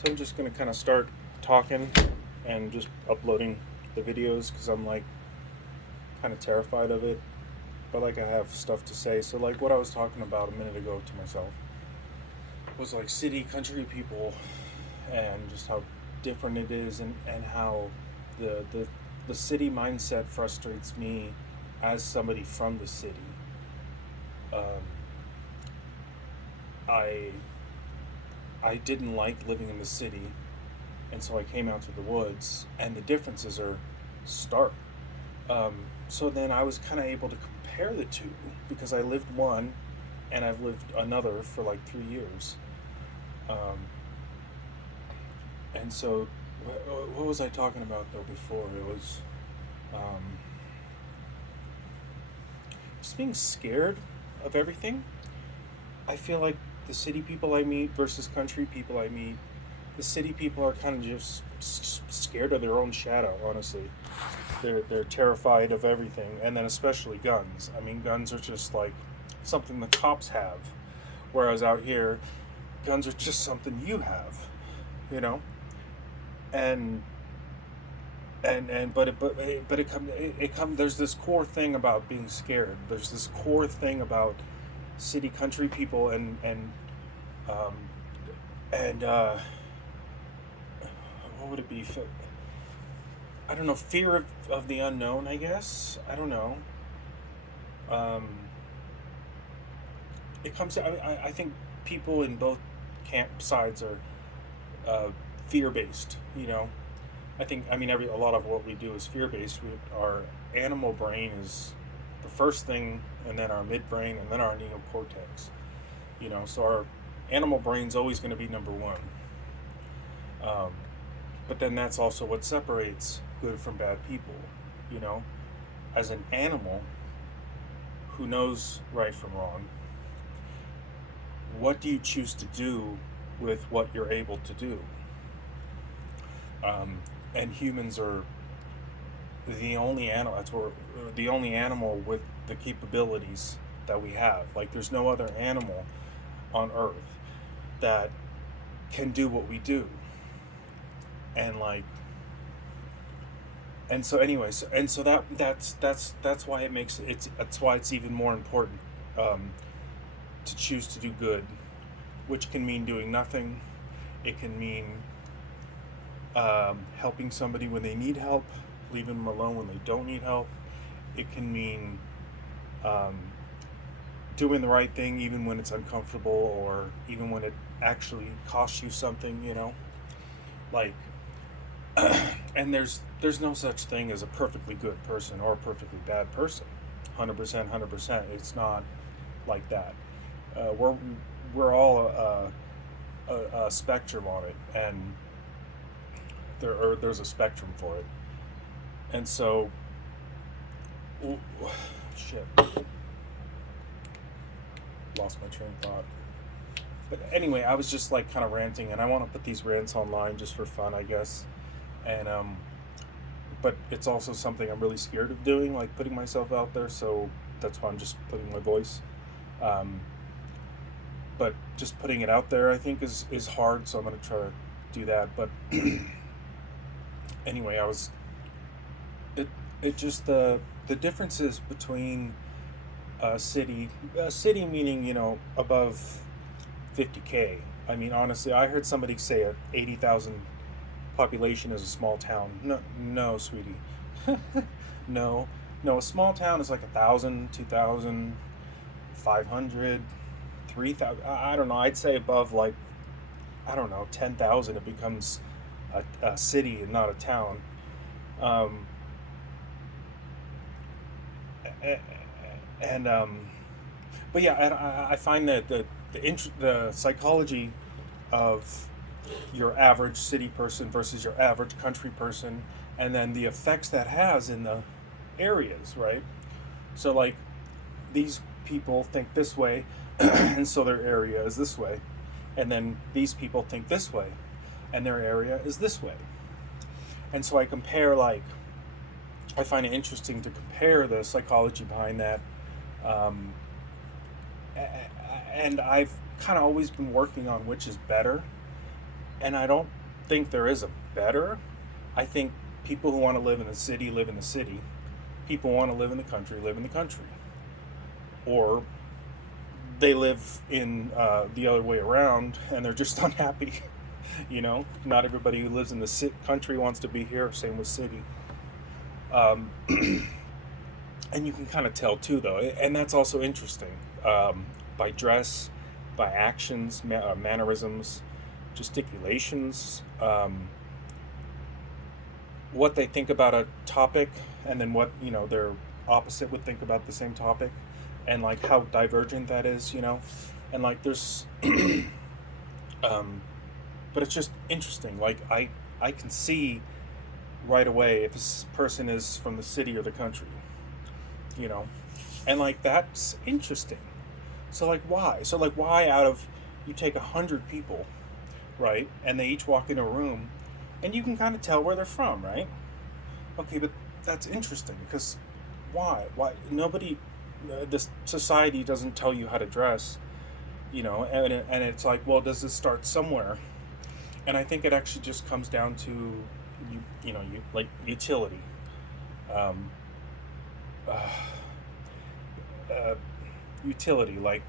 So I'm just gonna kind of start talking and just uploading the videos because I'm like kind of terrified of it, but like I have stuff to say. So like what I was talking about a minute ago to myself was like city country people and just how different it is, and how the the the city mindset frustrates me as somebody from the city. Um, I I didn't like living in the city, and so I came out to the woods, and the differences are stark. So then I was kind of able to compare the two because I lived one and I've lived another for like 3 years. Um, and so, what was I talking about though before? It was um, just being scared of everything. I feel like the city people I meet versus country people I meet, the city people are kind of just scared of their own shadow, honestly. They're terrified of everything, and then especially guns. I mean, guns are just like something the cops have, whereas out here, guns are just something you have, you know. And it come. There's this core thing about being scared. There's this core thing about city country people um, and what would it be? I don't know. Fear of the unknown. I guess I don't know. Um, it comes. I think people in both camp sides are fear based. You know, I think. I mean, a lot of what we do is fear based. Our animal brain is the first thing, and then our midbrain, and then our neocortex. You know, so our animal brain's always going to be number one. Um, but then that's also what separates good from bad people. You know, as an animal who knows right from wrong, what do you choose to do with what you're able to do? Um, and humans are the only animal. That's where the only animal with the capabilities that we have. Like, there's no other animal on Earth that can do what we do. And like, and so anyways, and so that's why it makes that's why it's even more important um, to choose to do good, which can mean doing nothing. It can mean helping somebody when they need help, leaving them alone when they don't need help. It can mean um, doing the right thing even when it's uncomfortable, or even when it actually costs you something. You know, like, and there's no such thing as a perfectly good person or a perfectly bad person. 100%, 100%. It's not like that. We're all a spectrum on it, and there's a spectrum for it. And so, ooh, shit, lost my train of thought. But anyway, I was just like kind of ranting, and I want to put these rants online just for fun, I guess. And but it's also something I'm really scared of doing, like putting myself out there. So that's why I'm just putting my voice. Um, but just putting it out there, I think, is hard. So I'm gonna try to do that. But anyway, I was it it just the differences between city meaning, you know, above 50K. I mean, honestly, I heard somebody say a 80,000 population is a small town. No, no, sweetie. No, no. A small town is like 1,000, 2,000, 500, 3,000. I don't know. I'd say above like, I don't know, 10,000, it becomes a city and not a town. Um, and but yeah, I find that the psychology of your average city person versus your average country person, and then the effects that has in the areas, right? So like, these people think this way, and so their area is this way, and then these people think this way, and their area is this way. And so I compare, like, I find it interesting to compare the psychology behind that. Um, and I've kind of always been working on which is better. and I don't think there is a better. I think people who want to live in the city live in the city. People who want to live in the country live in the country, or they live in the other way around, and they're just unhappy. Not everybody who lives in the country wants to be here. Same with city. Um, and you can kind of tell too, though, and that's also interesting. By dress, by actions, mannerisms, gesticulations, what they think about a topic, and then what their opposite would think about the same topic, and like how divergent that is, and like there's, um, but it's just interesting. Like I can see right away if this person is from the city or the country, you know, and like that's interesting. So like why? So like why out of you take 100 people, right, and they each walk in a room, and you can kind of tell where they're from, right? Okay, but that's interesting because why? Why nobody? This society doesn't tell you how to dress, and it's like, well, does this start somewhere? And I think it actually just comes down to you like utility. Um, uh, uh, Utility. Like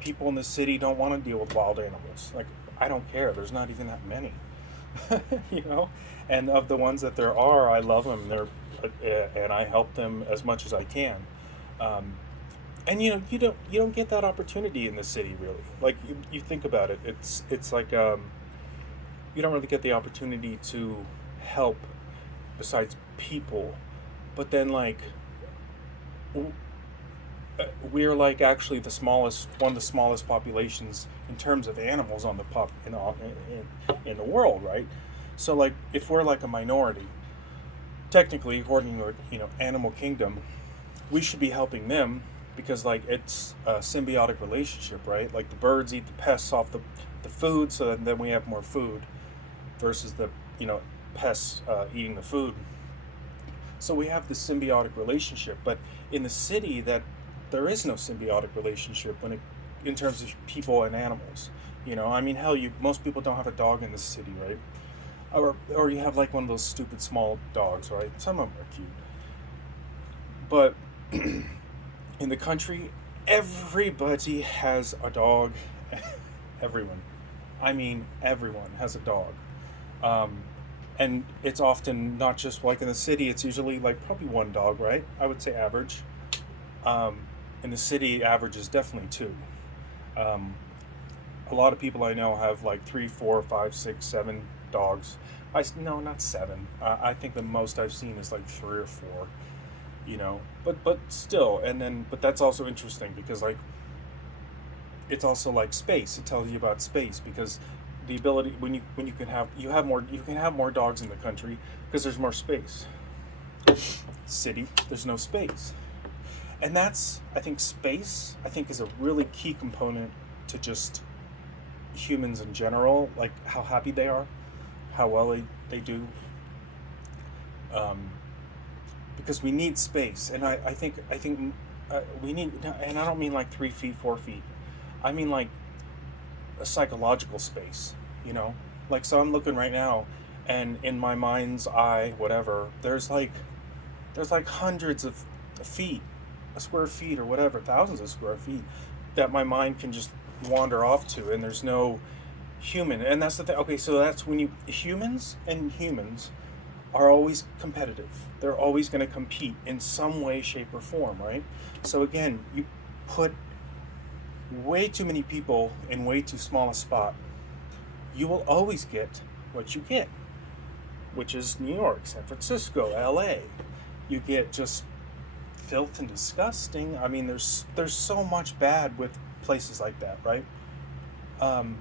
people in the city don't want to deal with wild animals. Like I don't care. There's not even that many, you know. And of the ones that there are, I love them. And I help them as much as I can. Um, and you don't get that opportunity in the city really. Like you think about it, it's like you don't really get the opportunity to help besides people. But then like we're like actually the smallest, one of the smallest populations in terms of animals on the pop in the world, right? So like if we're like a minority, technically according to animal kingdom, we should be helping them because like it's a symbiotic relationship, right? Like the birds eat the pests off the food, so that then we have more food versus the pests eating the food. So we have this symbiotic relationship, but in the city that there is no symbiotic relationship in terms of people and animals. I mean, hell, you most people don't have a dog in the city, right? Or you have like one of those stupid small dogs, right? Some of them are cute, but in the country, everybody has a dog. Everyone, I mean, everyone has a dog. Um, and it's often not just like in the city, it's usually like probably one dog, right? I would say average. Um, in the city, average is definitely two. Um, a lot of people I know have like three, four, five, six, 7 dogs. No, not 7. I think the most I've seen is like 3 or 4. But still, but that's also interesting because like it's also like space. It tells you about space because the ability when you can have more dogs in the country because there's more space. City, there's no space. And that's, I think, space, I think, is a really key component to just humans in general, like how happy they are, how well they do. Um, because we need space. And I think we need, and I don't mean like 3 feet, 4 feet. I mean like a psychological space, you know? Like, so I'm looking right now, and in my mind's eye, whatever, there's like hundreds of feet, square feet or whatever, thousands of square feet that my mind can just wander off to, and there's no human. And that's the thing. Okay, so that's when humans are always competitive. They're always going to compete in some way, shape, or form, right? So again, you put way too many people in way too small a spot, you will always get what you get, which is New York, San Francisco, LA. You get just filth and disgusting. I mean, there's so much bad with places like that, right? Um,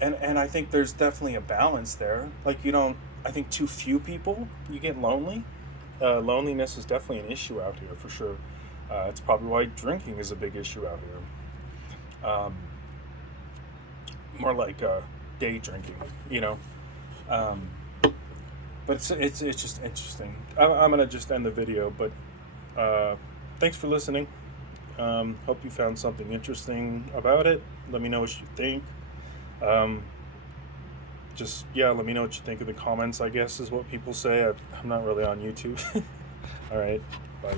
and I think there's definitely a balance there. Like you don't. I think too few people, you get lonely. Loneliness is definitely an issue out here for sure. It's probably why drinking is a big issue out here. More like day drinking, you know. Um, but it's just interesting. I'm gonna just end the video, but thanks for listening. Hope you found something interesting about it. Let me know what you think. Um, just yeah, let me know what you think in the comments. I guess is what people say. I'm not really on YouTube. All right, bye.